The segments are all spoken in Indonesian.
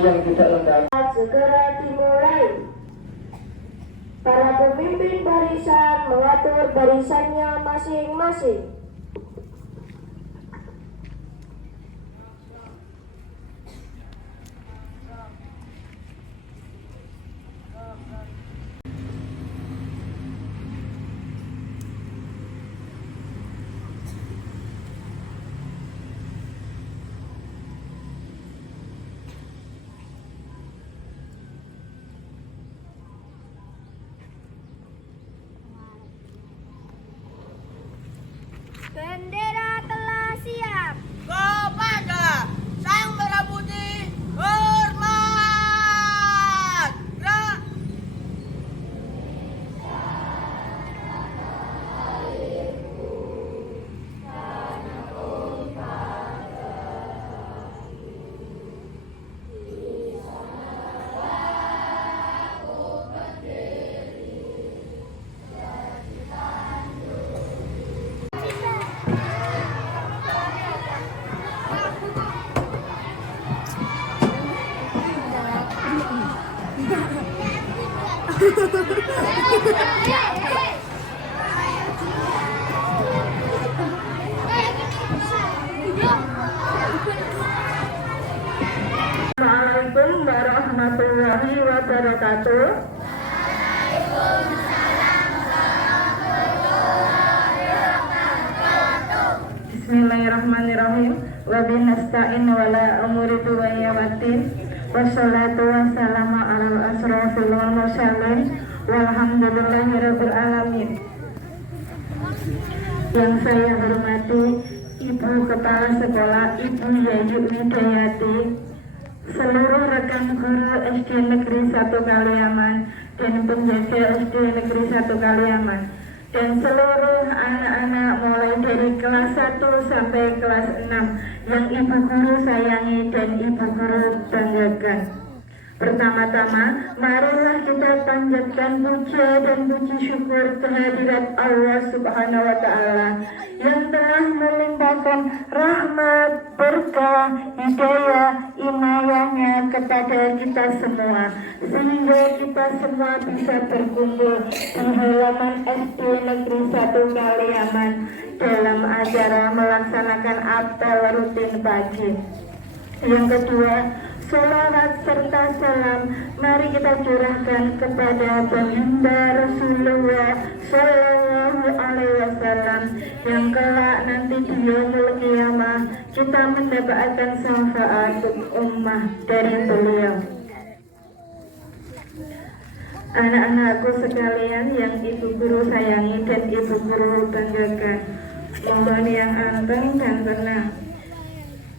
yang tidak lengkap. Segera dimulai. Para pemimpin barisan mengatur barisannya masing-masing. Bendera telah siap. Kepada Sang Merah Putih hormat. Gerak. Assalamualaikum warahmatullahi wabarakatuh. Bismillahirrahmanirrahim. Wa binasta'in wala umuri duwayawatin. Wassalatu wassalamu ala asrafil mursalin. Walhamdulillahirabbil alamin. Yang saya hormati Ibu Kepala Sekolah Ibu Yayu Widayati, seluruh rekan guru SD Negeri 1 Kaliaman dan penjaga SD Negeri 1 Kaliaman, dan seluruh anak-anak mulai dari kelas 1 sampai kelas 6 yang ibu guru sayangi dan ibu guru banggakan. Pertama-tama, marilah kita panjatkan puja dan puji syukur kehadirat Allah Subhanahu wa Ta'ala yang telah melimpahkan rahmat, berkah, hidayah, inayahnya kepada kita semua, sehingga kita semua bisa berkumpul di halaman SD Negeri 1 Kaliaman dalam acara melaksanakan apel rutin pagi. Yang kedua, sholawat serta salam mari kita curahkan kepada baginda Rasulullah Sallallahu Alaihi Wasallam yang kelak nanti di yaumul qiyamah kita mendapatkan syafaat ummah dari beliau. Anak-anakku sekalian yang ibu guru sayangi dan ibu guru banggakan, mohon yang anteng dan tenang.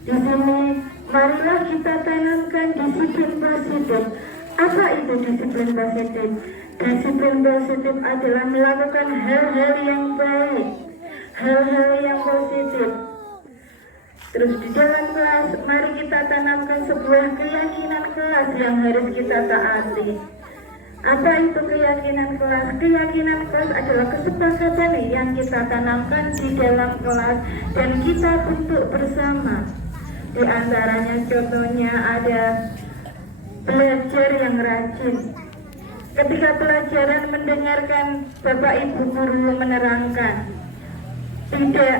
Di sini marilah kita tanamkan disiplin positif. Apa itu disiplin positif? Disiplin positif adalah melakukan hal-hal yang baik, hal-hal yang positif. Terus di dalam kelas, mari kita tanamkan sebuah keyakinan kelas yang harus kita taati. Apa itu keyakinan kelas? Keyakinan kelas adalah kesepakatan yang kita tanamkan di dalam kelas dan kita bentuk bersama. Di antaranya contohnya ada belajar yang rajin. Ketika pelajaran mendengarkan Bapak Ibu guru menerangkan, tidak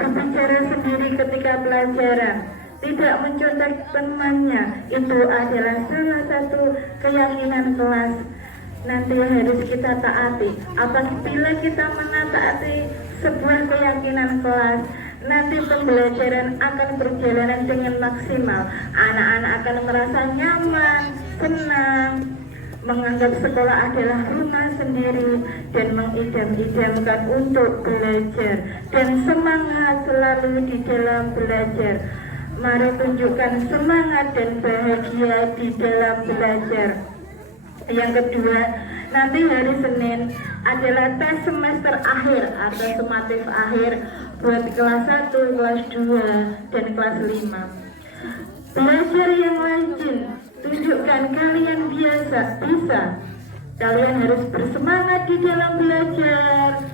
berbicara sendiri ketika pelajaran, tidak mencontek temannya, itu adalah salah satu keyakinan kelas. Nanti harus kita taati. Apabila kita menaati sebuah keyakinan kelas, nanti pembelajaran akan berjalan dengan maksimal. Anak-anak akan merasa nyaman, senang, menganggap sekolah adalah rumah sendiri dan mengidam-idamkan untuk belajar dan semangat selalu di dalam belajar. Mari tunjukkan semangat dan bahagia di dalam belajar. Yang kedua, nanti hari Senin adalah tes semester akhir atau sumatif akhir buat kelas 1, kelas 2, dan kelas 5. Belajar yang rajin, tunjukkan kalian bisa. Kalian harus bersemangat di dalam belajar,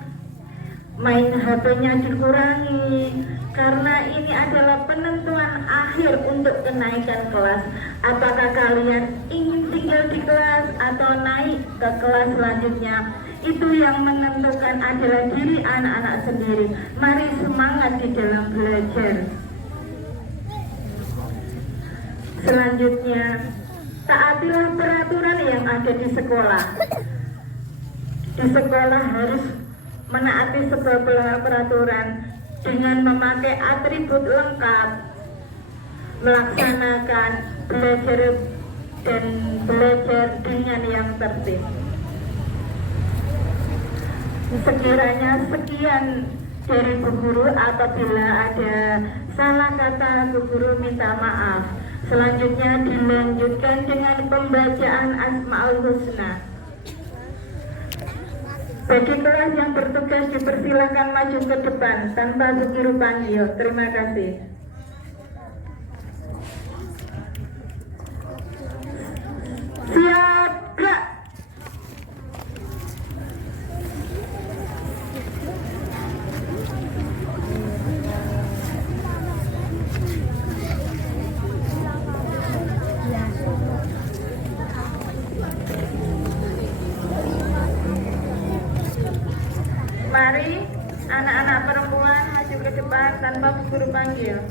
main HP-nya dikurangi, karena ini adalah penentuan akhir untuk kenaikan kelas. Apakah kalian ingin tinggal di kelas atau naik ke kelas selanjutnya? Itu yang menentukan adalah diri anak-anak sendiri. Mari semangat di dalam belajar. Selanjutnya, taatilah peraturan yang ada di sekolah. Di sekolah harus menaati sebuah peraturan dengan memakai atribut lengkap, melaksanakan belajar dengan yang tertib. Sekiranya sekian dari Bu Guru, apabila ada salah kata Bu Guru minta maaf. Selanjutnya dilanjutkan dengan pembacaan Asmaul Husna. Bagi kelas yang bertugas dipersilakan maju ke depan tanpa Bu Guru panggil. Terima kasih. Siap, gerak. Mari anak-anak perempuan maju ke depan tanpa Bu Guru panggil.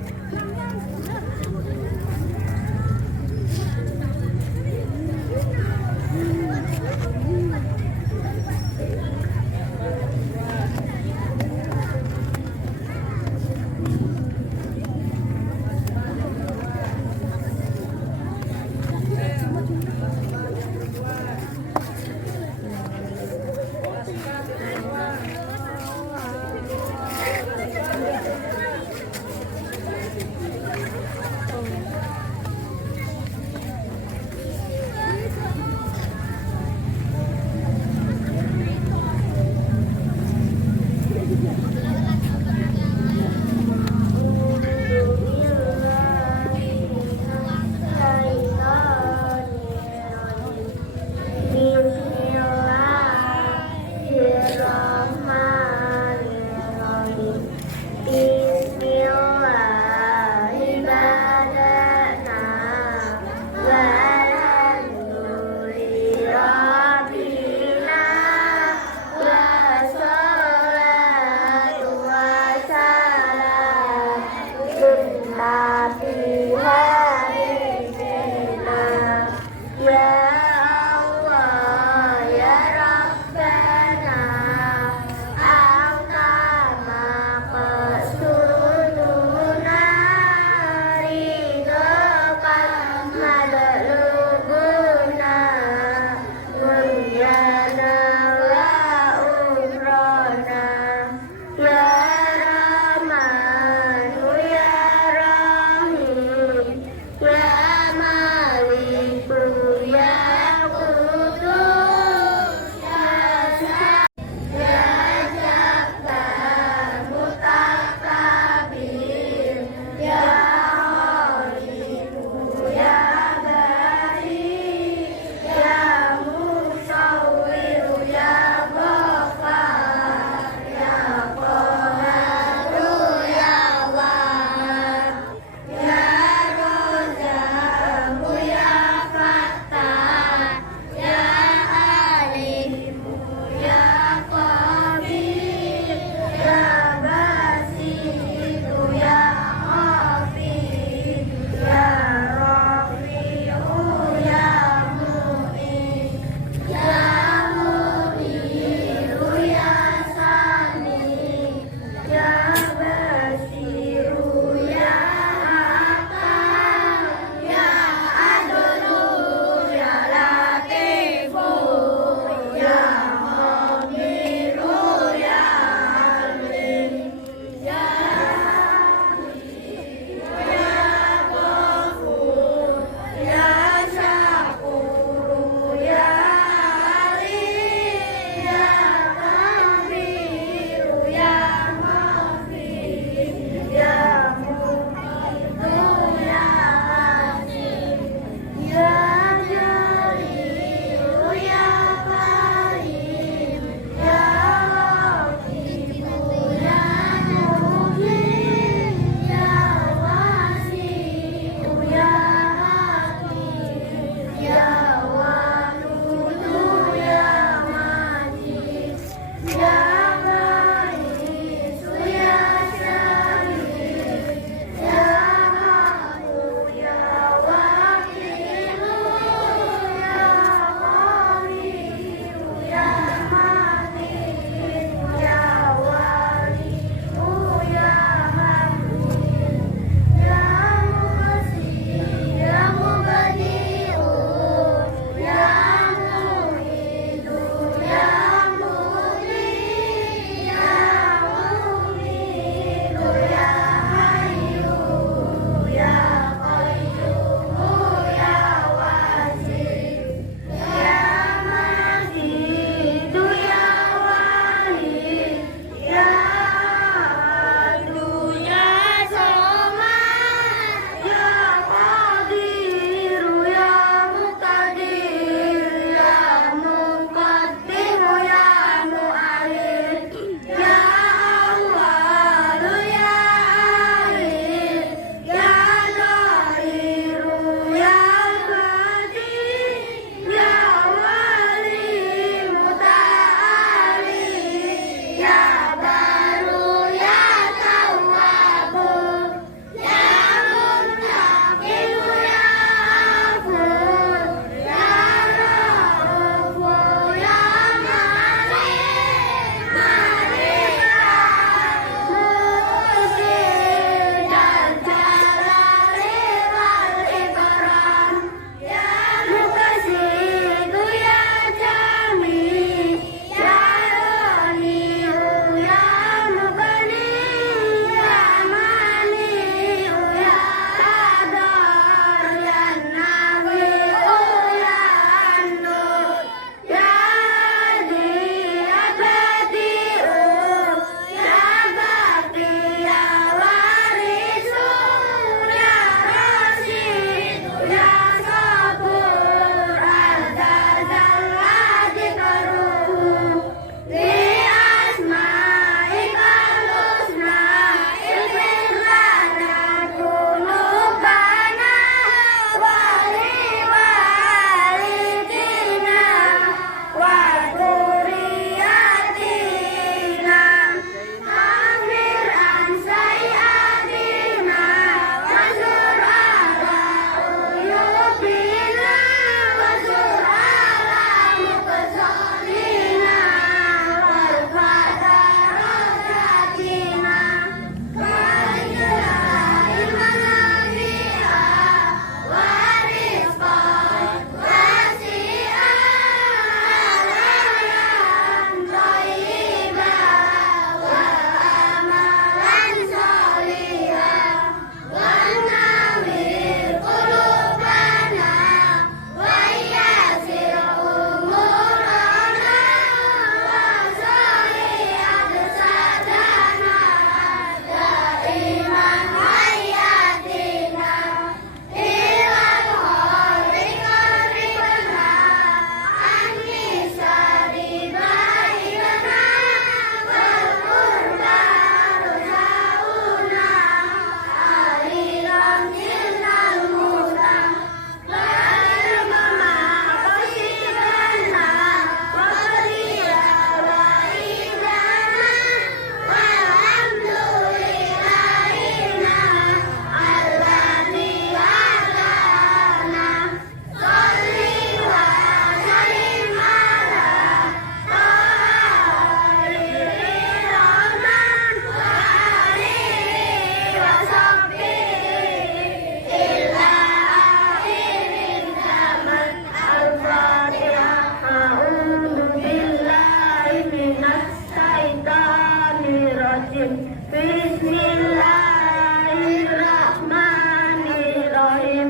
Bismillahirrahmanirrahim.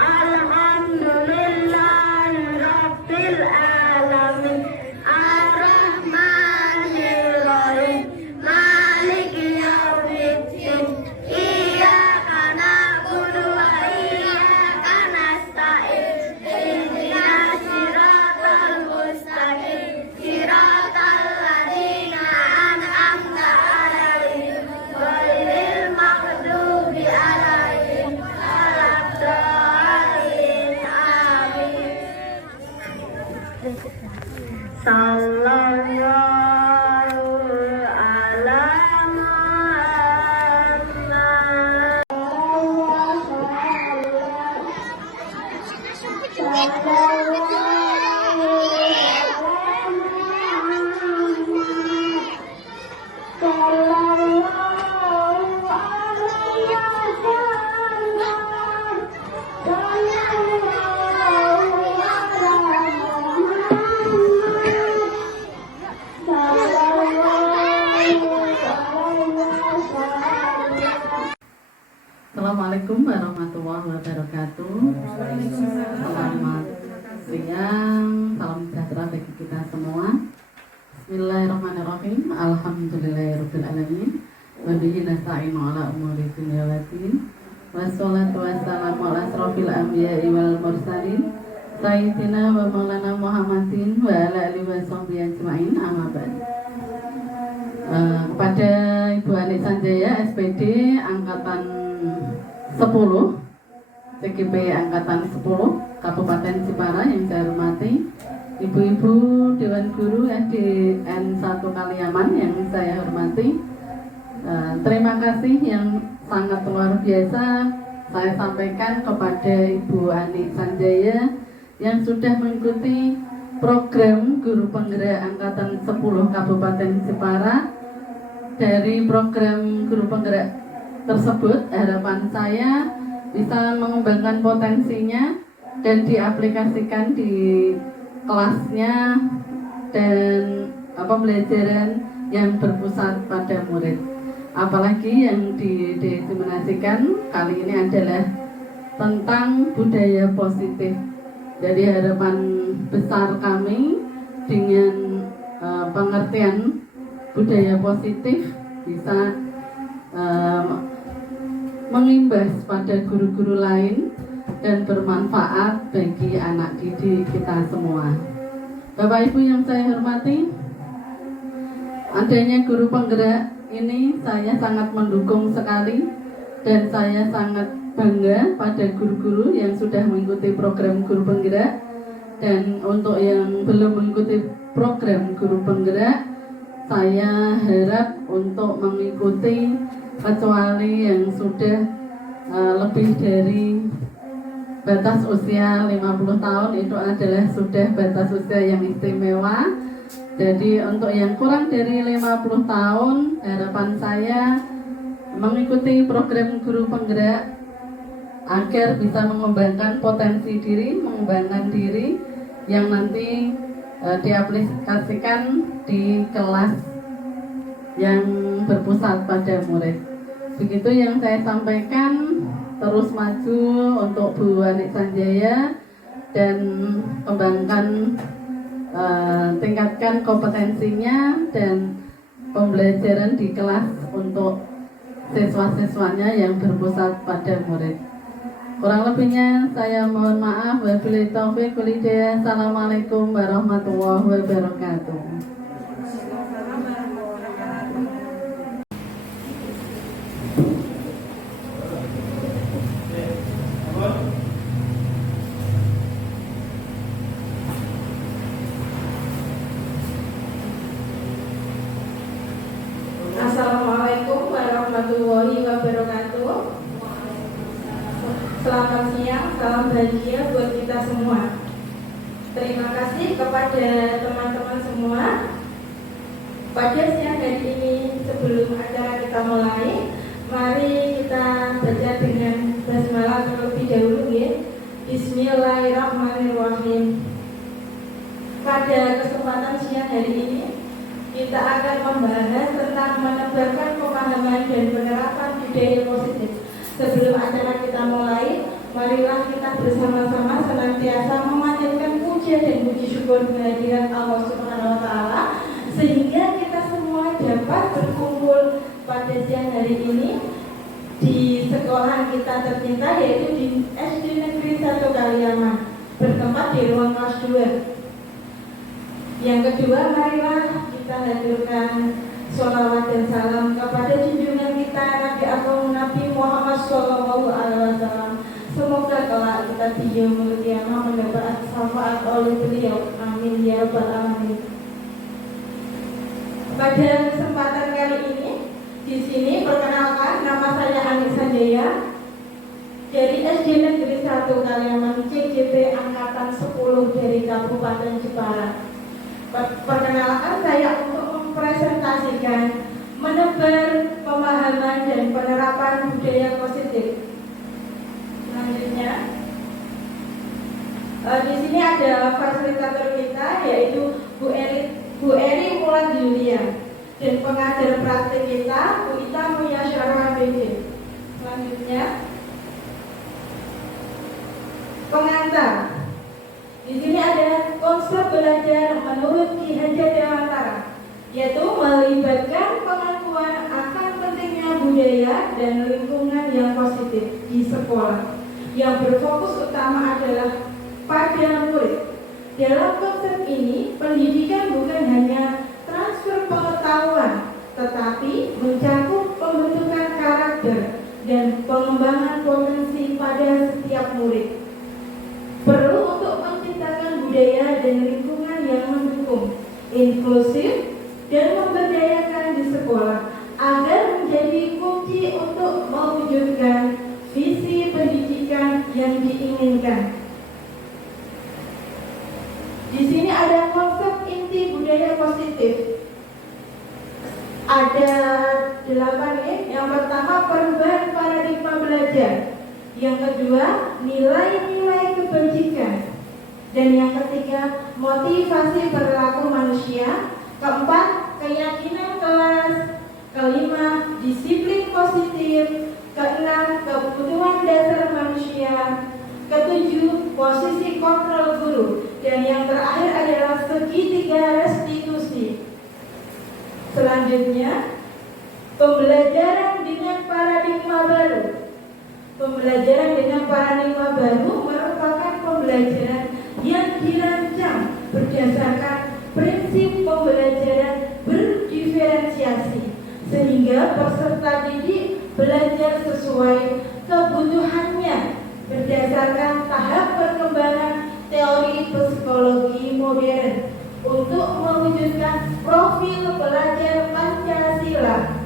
Alhamdulillahirabbil alamin. Ar-Rahmanir-Rahim. Maliki yaumiddin. Iyyaka na'budu wa iyyaka nasta'in. Ihdinas siratal mustaqim. Siratal ladzina an'amta 'alaihim ghairil maghdubi 'alaihim waladdallin. Amin. Sallallahu ala Assalamualaikum warahmatullahi wabarakatuh. Selamat siang, salam sejahtera bagi kita semua. Bismillahirrahmanirrahim. Alhamdulillahirabbil alamin. Wa bihi nasta'inu ala umuri dunya waddin. Wassalatu wassalamu ala asrofil anbiya'i wal mursalin sayyidina wa maulana Muhammadin wa ala alihi wa sahbihi ajma'in. Amma ba'd. Kepada Ibu Anik Sanjaya SPD angkatan 10 CGP angkatan 10 Kabupaten Jepara yang saya hormati, ibu-ibu Dewan Guru SDN 1 Kaliaman yang saya hormati, terima kasih yang sangat luar biasa saya sampaikan kepada Ibu Anik Sanjaya yang sudah mengikuti program Guru Penggerak angkatan 10 Kabupaten Jepara. Dari program Guru Penggerak tersebut, harapan saya bisa mengembangkan potensinya dan diaplikasikan di kelasnya dan pembelajaran yang berpusat pada murid. Apalagi yang didiseminasikan kali ini adalah tentang budaya positif. Jadi harapan besar kami dengan pengertian budaya positif bisa mengimbas pada guru-guru lain dan bermanfaat bagi anak didik kita semua. Bapak Ibu yang saya hormati, adanya guru penggerak ini saya sangat mendukung sekali dan saya sangat bangga pada guru-guru yang sudah mengikuti program guru penggerak. Dan untuk yang belum mengikuti program guru penggerak, saya harap untuk mengikuti, kecuali yang sudah lebih dari batas usia 50 tahun, itu adalah sudah batas usia yang istimewa. Jadi untuk yang kurang dari 50 tahun, harapan saya mengikuti program guru penggerak agar bisa mengembangkan potensi diri, mengembangkan diri yang nanti diaplikasikan di kelas yang berpusat pada murid. Begitu yang saya sampaikan, terus maju untuk Bu Anik Sanjaya dan kembangkan, tingkatkan kompetensinya dan pembelajaran di kelas untuk siswa-siswanya yang berpusat pada murid. Kurang lebihnya saya mohon maaf. Wabillahi taufiq wal hidayah. Assalamualaikum warahmatullahi wabarakatuh. Assalamualaikum warahmatullahi wabarakatuh. Selamat siang, salam bahagia buat kita semua. Terima kasih kepada teman-teman semua. Pada siang hari ini, sebelum acara kita mulai, mari kita baca dengan basmalah terlebih dahulu ya. Bismillahirrahmanirrahim. Pada kesempatan siang hari ini, kita akan membahas tentang menebarkan pemahaman dan penerapan budaya positif. Sebelum acara kita mulai, marilah kita bersama-sama senantiasa memanjatkan puja dan puji syukur kehadirat Allah Subhanahu wa Ta'ala, sehingga kita semua dapat berkumpul pada siang hari ini di sekolah kita tercinta, yaitu di SD Negeri 1 Kaliaman, bertempat di ruang kelas 2. Yang kedua, marilah kita haturkan sholawat dan salam kepada junjungan kita Nabi Agung Nabi Muhammad SAW. Semoga kelak kita di yaumul qiyamah mendapat syafaat oleh beliau. Amin ya rabbal alamin. Pada kesempatan kali ini, di sini perkenalkan, nama saya Anik Sanjaya dari SD Negeri 1 Kaliaman CJP Angkatan 10 dari Kabupaten Jepara. Perkenalkan saya untuk mempresentasikan menebar pemahaman dan penerapan budaya positif. Selanjutnya, di sini ada fasilitator kita, yaitu Bu Eri Mulan Julia, dan pengajar praktik kita Bu Ita Muyasyarah BD. Selanjutnya, pengantar. Di sini ada konsep belajar menurut Ki Hajar Dewantara, yaitu melibatkan pengakuan akan pentingnya budaya dan lingkungan yang positif di sekolah, yang berfokus utama adalah pada murid. Dalam konsep ini, pendidikan bukan hanya transfer pengetahuan, tetapi mencakup pembentukan karakter dan pengembangan potensi pada setiap murid. Perlu untuk menciptakan budaya dan lingkungan yang mendukung, inklusif, dan memberdayakan di sekolah agar menjadi kunci untuk mewujudkan visi pendidikan yang diinginkan. Di sini ada konsep inti budaya positif. Ada 8 ya. Yang pertama, perubahan paradigma belajar. Yang kedua, nilai-nilai kebajikan. Dan yang ketiga, motivasi perilaku manusia. Keempat, keyakinan kelas. Kelima, disiplin positif. Keenam, kebutuhan dasar manusia. Ketujuh, posisi kontrol guru. Dan yang terakhir adalah segitiga restitusi. Selanjutnya, pembelajaran dengan paradigma baru. Pembelajaran dengan paradigma baru merupakan pembelajaran yang dirancang berdasarkan prinsip pembelajaran berdiferensiasi, sehingga peserta didik belajar sesuai kebutuhannya berdasarkan tahap perkembangan teori psikologi modern untuk mewujudkan profil pelajar Pancasila.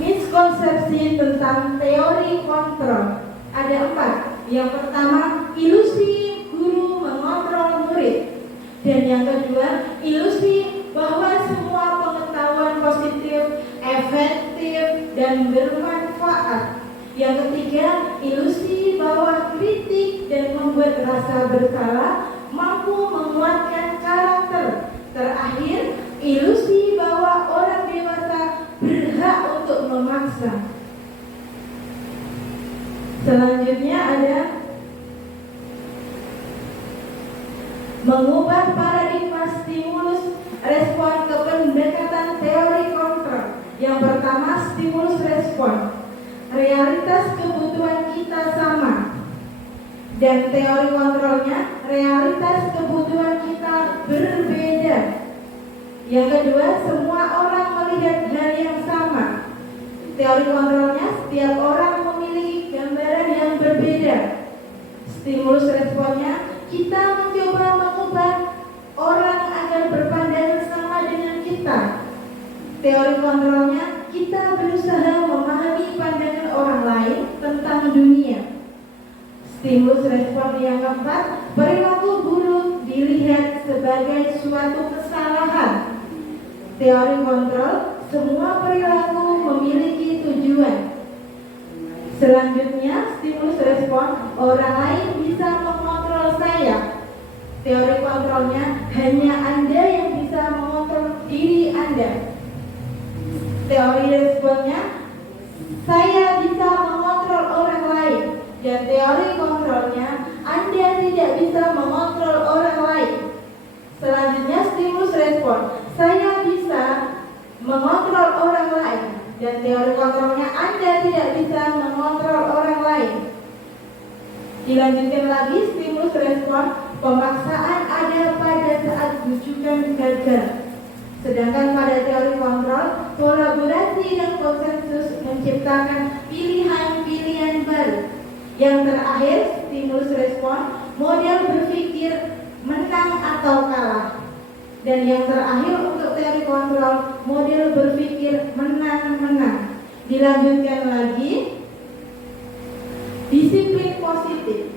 Miskonsepsi tentang teori kontrol ada 4. Yang pertama, ilusi guru mengontrol murid. Dan yang kedua, ilusi bahwa semua pengetahuan positif, efektif, dan bermanfaat. Yang ketiga, ilusi bahwa kritik dan membuat rasa bersalah mampu menguatkan karakter. Terakhir, ilusi bahwa orang dewasa berhak untuk memaksa. Selanjutnya ada mengubah paradigma stimulus respon ke pendekatan teori kontrol. Yang pertama, stimulus respon. Realitas kebutuhan kita sama. Dan teori kontrolnya, realitas kebutuhan kita berbeda. Yang kedua, semua orang melihat hal yang sama. Teori kontrolnya, setiap orang memiliki gambaran yang berbeda. Stimulus responnya, kita mencoba mengubah orang agar berpandangan sama dengan kita. Teori kontrolnya, kita berusaha memahami pandangan orang lain tentang dunia. Stimulus respon yang keempat, perilaku buruk dilihat sebagai suatu kesalahan. Teori kontrol, semua perilaku memiliki tujuan. Selanjutnya, stimulus respon, orang lain bisa mengontrol saya. Teori kontrolnya hanya Anda yang bisa mengontrol diri Anda. Teori responnya, saya bisa mengontrol orang lain. Dan teori kontrolnya, Anda tidak bisa mengontrol orang lain. Selanjutnya stimulus respon, saya bisa mengontrol orang lain. Dan teori kontrolnya, Anda tidak bisa mengontrol orang lain. Dilanjutkan lagi stimulus respon, pemaksaan ada pada saat bujukan gagal. Sedangkan pada teori kontrol, kolaborasi dan konsensus menciptakan pilihan-pilihan baru. Yang terakhir, stimulus respon, model berpikir menang atau kalah. Dan yang terakhir untuk teori kontrol, model berpikir menang-menang. Dilanjutkan lagi, disiplin positif.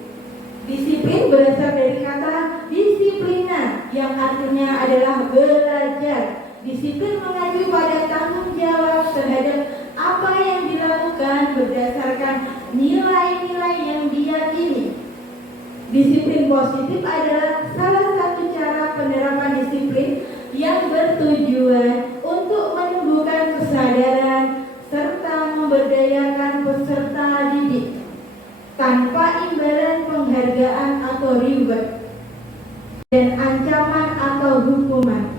Disiplin berasal dari kata disiplina yang artinya adalah belajar. Disiplin mengacu pada tanggung jawab terhadap apa yang dilakukan berdasarkan nilai-nilai yang diyakini. Disiplin positif adalah salah satu cara penerapan disiplin yang bertujuan untuk menumbuhkan kesadaran serta memberdayakan peserta didik tanpa imbalan penghargaan atau reward dan ancaman atau hukuman.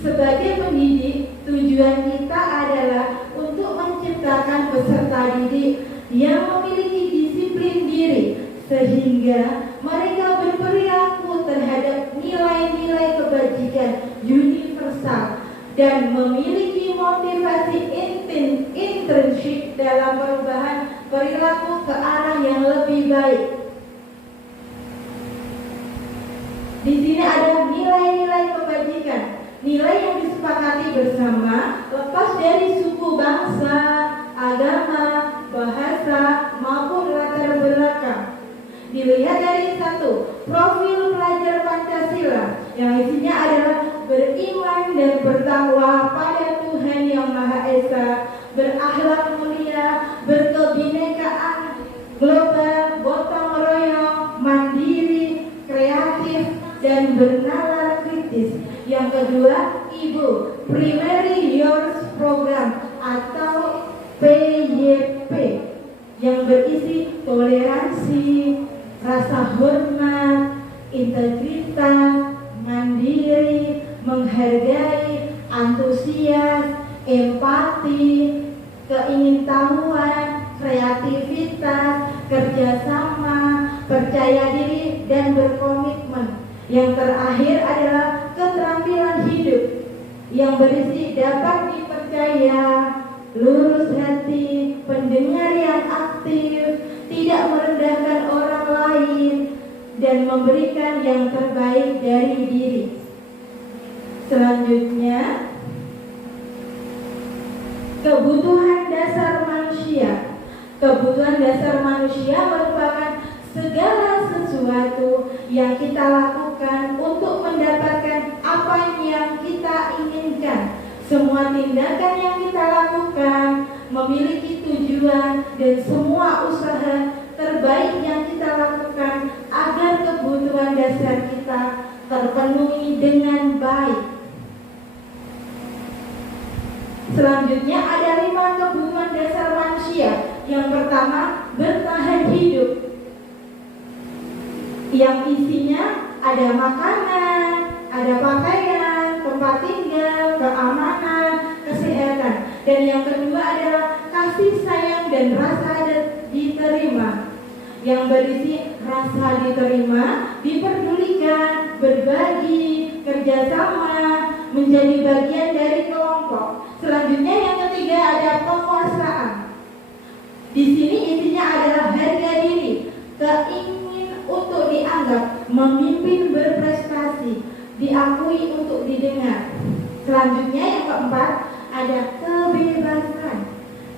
Sebagai pendidik, tujuan kita adalah untuk menciptakan peserta didik yang memiliki disiplin diri sehingga mereka berperilaku terhadap nilai-nilai kebajikan universal dan memiliki motivasi intrinsik dalam perubahan perilaku ke arah yang lebih baik. Di sini ada nilai-nilai kebajikan, nilai yang disepakati bersama lepas dari suku, bangsa, agama, bahasa maupun latar belakang. Dilihat dari satu, profil pelajar Pancasila yang isinya adalah beriman dan bertakwa pada Tuhan Yang Maha Esa, berakhlak mulia, berkebinekaan global, gotong royong, mandiri, kreatif, dan bernalar kritis. Yang kedua, IBU, Primary Yours Program atau PYP, yang berisi toleransi, rasa hormat, integritas, mandiri, menghargai, antusias, empati, keingintahuan, kreativitas, kerjasama, percaya diri, dan berkomitmen. Yang terakhir adalah keterampilan hidup yang berisi dapat dipercaya, lurus hati, pendengar yang aktif, tidak merendahkan orang lain, dan memberikan yang terbaik dari diri. Selanjutnya, kebutuhan dasar manusia. Kebutuhan dasar manusia merupakan segala sesuatu yang kita lakukan untuk mendapatkan apa yang kita inginkan. Semua tindakan yang kita lakukan memiliki tujuan, dan semua usaha terbaik yang kita lakukan agar kebutuhan dasar kita terpenuhi dengan baik. Selanjutnya ada 5 kebutuhan dasar manusia. Yang pertama, bertahan hidup, yang isinya ada makanan, ada pakaian, tempat tinggal, keamanan, kesehatan. Dan yang kedua adalah kasih sayang dan rasa diterima, yang berisi rasa diterima, diperdulikan, berbagi, kerjasama, menjadi bagian dari kelompok. Selanjutnya yang ketiga ada penguasaan. Di sini intinya adalah harga diri, keingin untuk dianggap, memimpin berprestasi, diakui untuk didengar. Selanjutnya yang keempat ada kebebasan,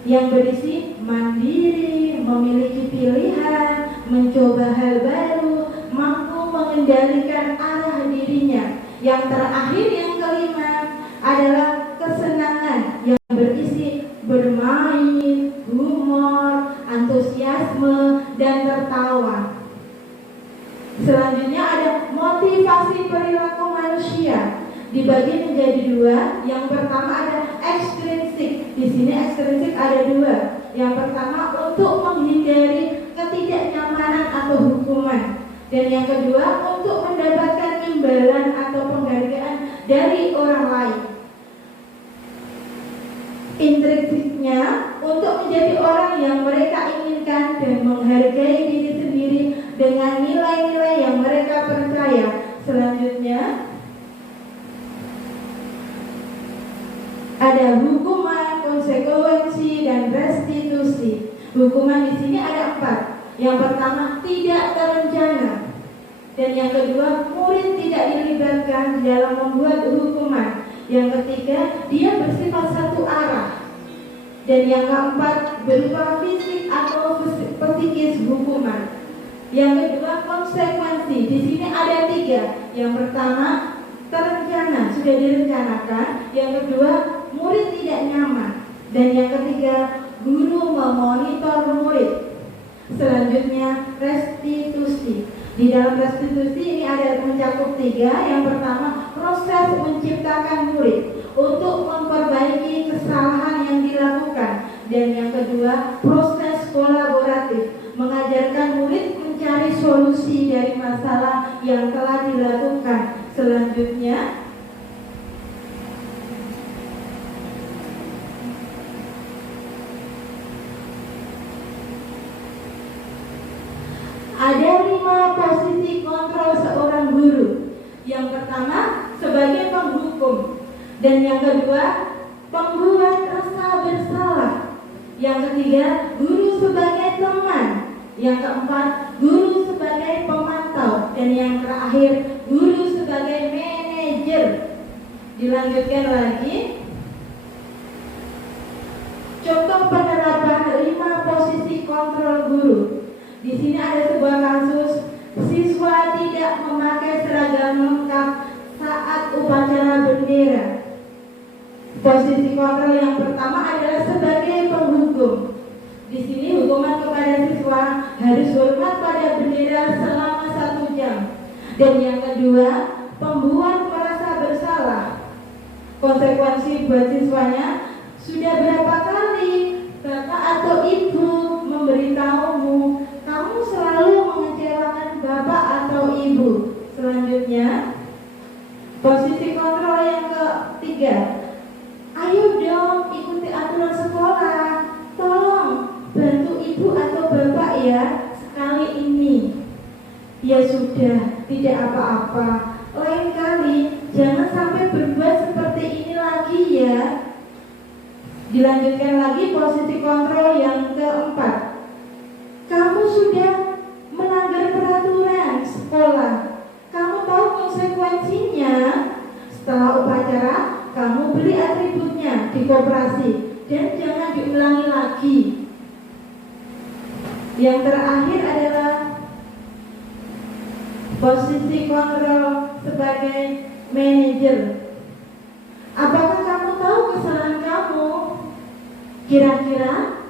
yang berisi mandiri, memiliki pilihan, mencoba hal baru, mampu mengendalikan arah dirinya. Yang terakhir yang kelima adalah kesenangan, yang berisi bermain, humor, antusiasme, dan tertawa. Selanjutnya ada motivasi dibagi menjadi dua. Yang pertama ada ekstrinsik. Di sini ekstrinsik ada dua. Yang pertama untuk menghindari ketidaknyamanan atau hukuman, dan yang kedua untuk mendapatkan imbalan atau penghargaan dari orang lain. Intrinsiknya untuk menjadi orang yang mereka inginkan dan menghargai diri sendiri dengan nilai-nilai yang mereka percaya. Selanjutnya ada hukuman, konsekuensi, dan restitusi. Hukuman di sini ada 4. Yang pertama tidak terencana, dan yang kedua murid tidak dilibatkan dalam membuat hukuman. Yang ketiga dia bersifat satu arah, dan yang keempat berupa fisik atau psikis hukuman. Yang kedua konsekuensi. Di sini ada 3. Yang pertama terencana, sudah direncanakan. Yang kedua murid tidak nyaman, dan yang ketiga guru memonitor murid. Selanjutnya restitusi. Di dalam restitusi ini ada mencakup 3. Yang pertama proses menciptakan murid untuk memperbaiki kesalahan yang dilakukan, dan yang kedua proses kolaboratif mengajarkan murid mencari solusi dari masalah yang telah dilakukan. Selanjutnya ada 5 posisi kontrol seorang guru. Yang pertama sebagai penghukum, dan yang kedua pembuat rasa bersalah. Yang ketiga guru sebagai teman. Yang keempat guru sebagai pemantau, dan yang terakhir guru sebagai manajer. Dilanjutkan lagi. Contoh penerapan 5 posisi kontrol guru. Di sini ada sebuah kasus siswa tidak memakai seragam lengkap saat upacara bendera. Posisi kontrol yang pertama adalah sebagai penghukum. Di sini hukuman kepada siswa harus hormat pada bendera selama 1 jam. Dan yang kedua, pembuat merasa bersalah. Konsekuensi buat siswanya, sudah berapa kali bapak atau ibu memberitahumu kamu selalu mengecewakan bapak atau ibu. Selanjutnya posisi kontrol yang ketiga, ayo dong ikuti aturan sekolah, tolong bantu ibu atau bapak ya sekali ini. Ya sudah, tidak apa-apa, lain kali jangan sampai berbuat seperti ini lagi ya. Dilanjutkan lagi posisi kontrol yang keempat, kamu sudah melanggar peraturan sekolah, kamu tahu konsekuensinya. Setelah upacara kamu beli atributnya di koperasi dan jangan diulangi lagi. Yang terakhir adalah posisi kontrol sebagai manajer. Apakah kamu tahu kesalahan kamu? Kira-kira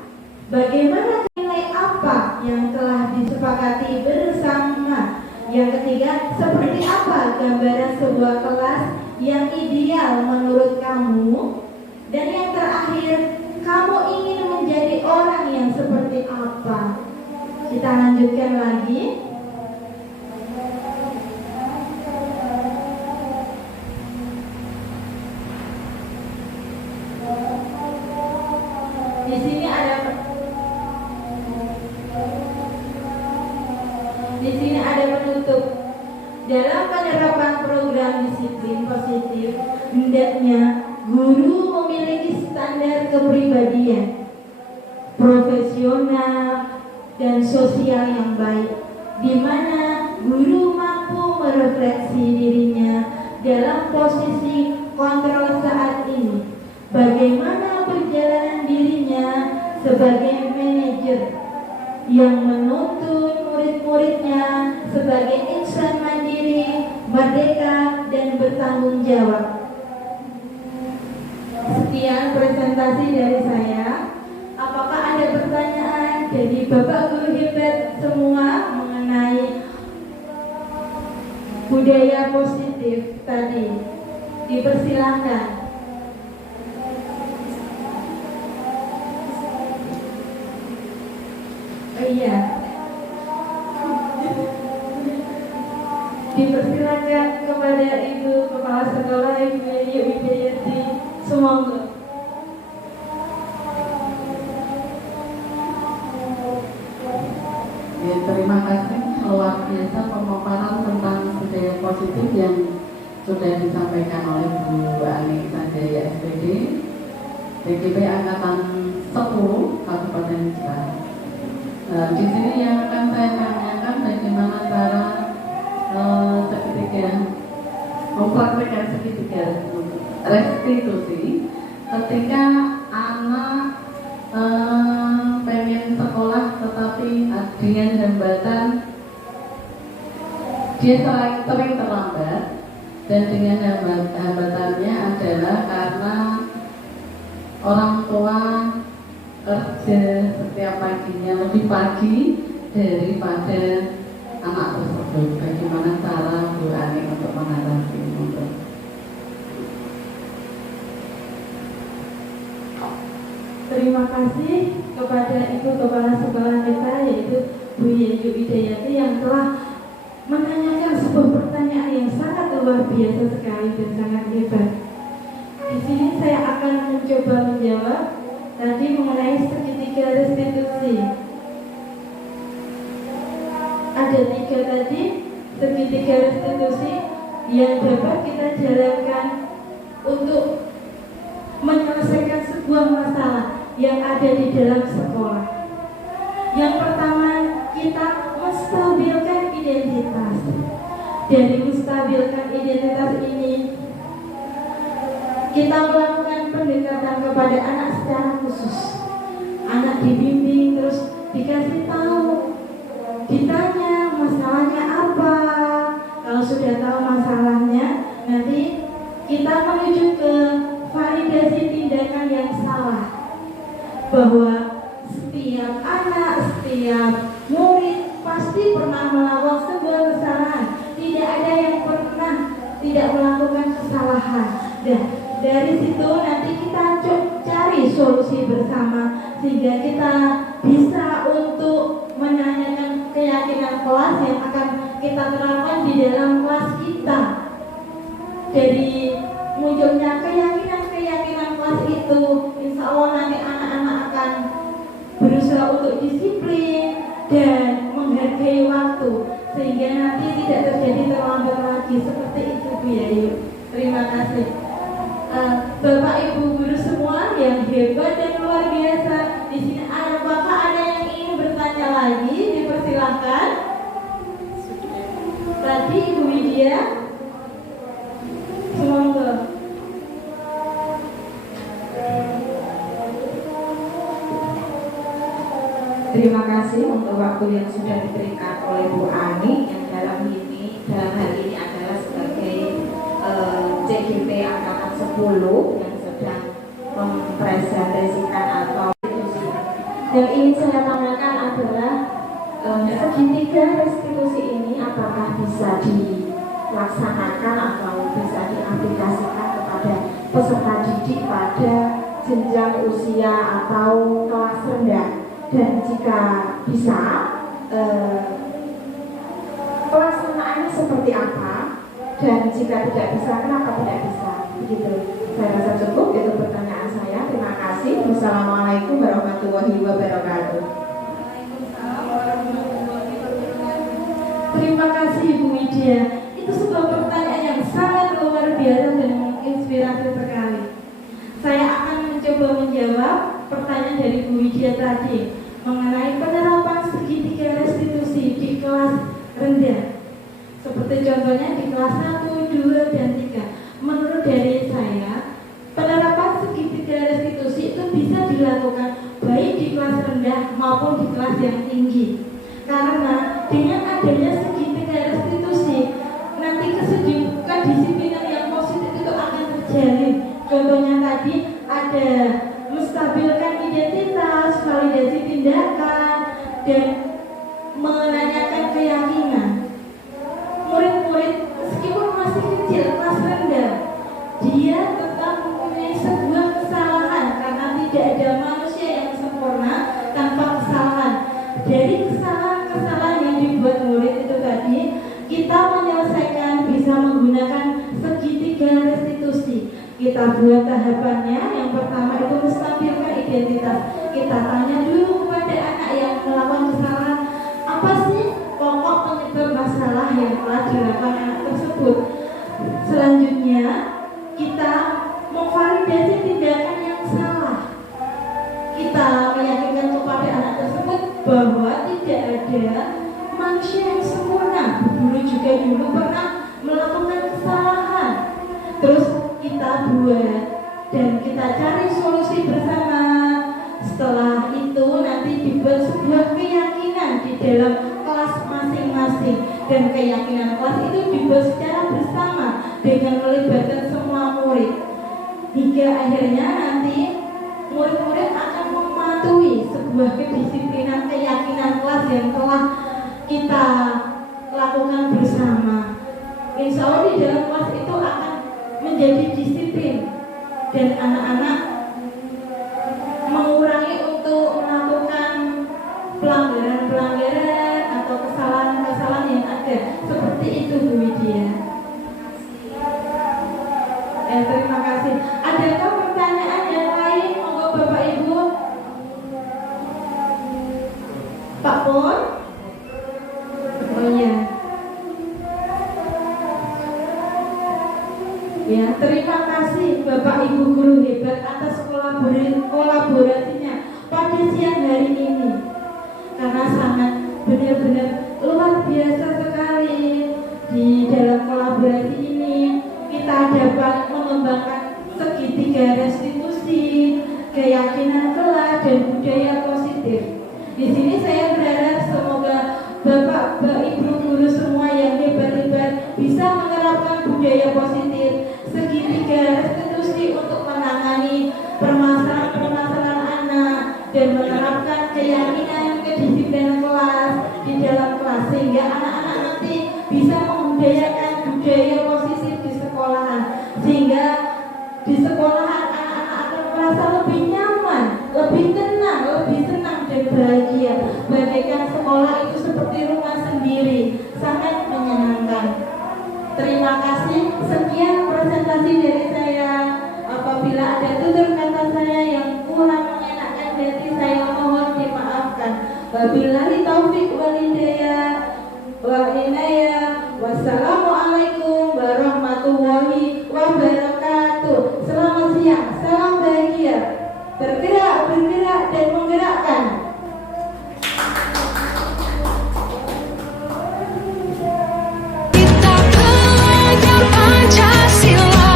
bagaimana nilai apa yang telah disepakati bersama? Yang ketiga, seperti apa gambaran sebuah kelas yang ideal menurut kamu? Dan yang terakhir, kamu ingin menjadi orang yang seperti apa? Kita lanjutkan lagi. Di sini ada penutup. Dalam penerapan program disiplin positif, hendaknya guru memiliki standar kepribadian, profesional, dan sosial yang baik, di mana guru mampu merefleksi dirinya dalam posisi kontrol saat ini, bagaimana perjalanan dirinya sebagai manajer yang menuntun murid-muridnya sebagai insan mandiri, merdeka, dan bertanggung jawab. Sekian presentasi dari saya. Apakah ada pertanyaan dari Bapak Guru hebat semua mengenai budaya positif tadi? Dipersilakan. Oh iya. Dipersilakan kepada Ibu Kepala Sekolah Ibu Yayu Widayati Sumangga. Ya, terima kasih luar biasa pemaparan tentang budaya positif yang sudah disampaikan oleh Bu Ani Sanjaya SPD PGP Angkatan 10 Kabupaten Cikarang. Di sini yang akan saya tanyakan bagaimana cara segitiga mempraktekkan segitiga restitusi ketika anak pengen sekolah tetapi dengan hambatan dia sering terlambat, dan dengan hambatannya adalah karena orang tua kerja setiap paginya lebih pagi daripada anak tersebut. Bagaimana cara Bu Ani untuk mengatasi itu? Terima kasih kepada Ibu Kepala Sekolah kita, yaitu Bu Yayu Widayati, yang telah menanyakan sebuah pertanyaan yang sangat luar biasa sekali dan sangat hebat. Di sini saya akan mencoba menjawab tadi mengenai segitiga restitusi. Ada 3 tadi segitiga restitusi yang dapat kita jalankan untuk menyelesaikan sebuah masalah yang ada di dalam sekolah. Yang pertama, kita menstabilkan identitas. Dari menstabilkan identitas ini, kita melakukan pendekatan kepada anak secara khusus. Anak dibimbing, terus dikasih tahu, ditanya masalahnya apa. Kalau sudah tahu masalahnya, nanti kita menuju ke validasi tindakan yang salah, bahwa setiap anak, setiap murid pasti pernah melakukan sebuah kesalahan. Tidak ada yang pernah tidak melakukan kesalahan. Dan dari situ nanti kita cari solusi bersama, sehingga kita bisa untuk menanyakan keyakinan kelas yang akan kita terapkan di dalam kelas kita. Dari munculnya keyakinan kelas itu, insya Allah nanti anak-anak akan berusaha untuk disiplin dan menghargai waktu, sehingga nanti tidak terjadi terlambat lagi. Seperti itu Bu Yayu. Terima kasih. Bapak Ibu guru semua yang hebat dan luar biasa. Di sini apakah ada yang ingin bertanya lagi? Dipersilakan. Tadi Ibu Widya. Semoga. Terima kasih untuk waktu yang sudah diberikan oleh Bu Ani, yang dalam hal ini adalah sebagai CGP Angkatan 10 yang sedang mempresentasikan atau yang ingin saya tanyakan adalah segitiga restitusi ini apakah bisa dilaksanakan atau bisa diaplikasikan kepada peserta didik pada jenjang usia atau kelas rendah, dan jika bisa pelaksanaannya seperti apa, dan jika tidak bisa kenapa tidak bisa, begitu. Saya rasa cukup itu pertanyaan saya. Terima kasih. Wassalamualaikum warahmatullahi wabarakatuh. Terima kasih Bu Widya. Itu sebuah pertanyaan yang sangat luar biasa dan menginspirasi sekali. Saya akan mencoba menjawab pertanyaan dari Bu Widya tadi mengenai penerapan segitiga restitusi di kelas rendah. Seperti contohnya di kelas 1, 2, dan 3. Menurut dari saya, penerapan segitiga restitusi itu bisa dilakukan baik di kelas rendah maupun di kelas yang tinggi. Karena dengan adanya segitiga restitusi, nanti kedisiplinan yang positif itu akan terjalin. Contohnya tadi ada menstabilkan identitas, validasi tindakan, dan menanyakan keyakinan. Murid-murid meskipun masih kecil, kelas rendah, di dari kesalahan-kesalahan yang dibuat murid itu tadi, kita menyelesaikan bisa menggunakan segitiga restitusi. Kita buat tahapannya. Yang pertama itu menstabilkan identitas. Kita tanya dulu kepada anak yang melakukan kesalahan, apa sih pokok penyebab masalah yang telah dilakukan anak tersebut. Selanjutnya kita memvalidasi tindakan yang salah. Kita meyakinkan kepada anak tersebut bahwa tidak ada manusia yang sempurna. Guru juga dulu pernah melakukan kesalahan. Terus kita buat dan kita cari solusi bersama. Setelah itu nanti dibuat sebuah keyakinan di dalam kelas masing-masing, dan keyakinan kelas itu dibuat secara bersama dengan melibatkan semua murid, hingga akhirnya nanti murid-murid akan mematuhi sebuah kedisiplinan keyakinan kelas yang telah kita lakukan bersama. Insya Allah di dalam kelas itu akan menjadi disiplin dan anak-anak mengurangi untuk melakukan pelanggaran-pelanggaran atau kesalahan-kesalahan yang ada. Seperti itu Bu Widya. Terima kasih. Adakah pertanyaan yang lain? Monggo Bapak Ibu. Pak Pon? Oh iya. Ya, terima kasih Bapak Ibu guru hebat atas kolaborasinya pada siang hari ini, karena sangat benar-benar luar biasa sekali. Di dalam kolaborasi ini kita dapat mengembangkan segitiga restitusi, keyakinan kelas, dan budaya positif. Di sini saya berharap semoga Bapak Ibu guru semua yang hebat-hebat bisa menerapkan budaya positif, segitiga restitusi untuk menangani permasalahan-permasalahan anak, dan menerapkan keyakinan kedisiplinan kelas di dalam kelas, sehingga anak-anak nanti bisa membudayakan budaya positif di sekolahan, sehingga di sekolahan anak-anak akan merasa lebih nyaman, lebih tenang, lebih senang dan bahagia. Bagaikan sekolah itu seperti rumah sendiri, sangat menyenangkan. Terima kasih. Sekian presentasi dari saya. Apabila ada tutur kata saya yang kurang mengenakan hati, saya mohon dimaafkan. Wabillahi taufik wal hidayah wal inayah. Wassalamualaikum warahmatullahi wabarakatuh. Selamat siang, salam bahagia. Bergerak, bergerak, dan menggerakkan. Kita belajar Pancasila.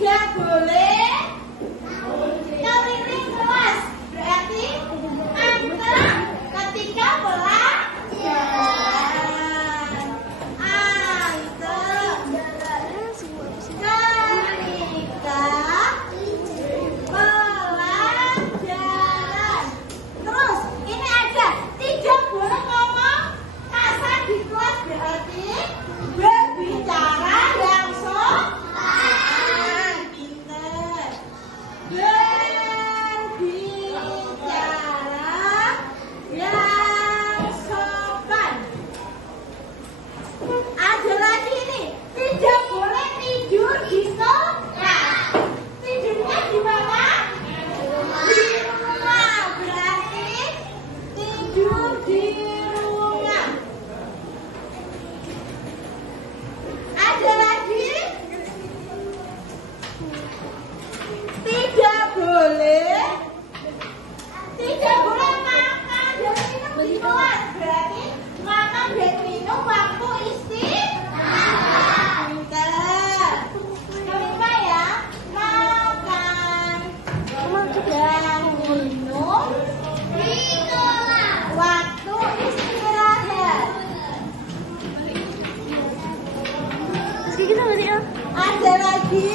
tidak boleh keliling kelas. Berarti antara ketika pelajaran. Antara ketika pelajaran. Terus ini ada tidak boleh ngomong kasar di kelas, berarti berbicara yang sopan. Pinter. Berbicara yang sopan. Ada lagi nih, tidak boleh tidur di sofa. Tidurnya di mana? Di rumah. Berarti tidur di rumah. Ada lagi, tidak boleh makan dan minum di kelas. Berarti makan dan minum waktu istirahat. Pinter. Kelima ya, makan dan minum di kelas waktu istirahat. Ada lagi,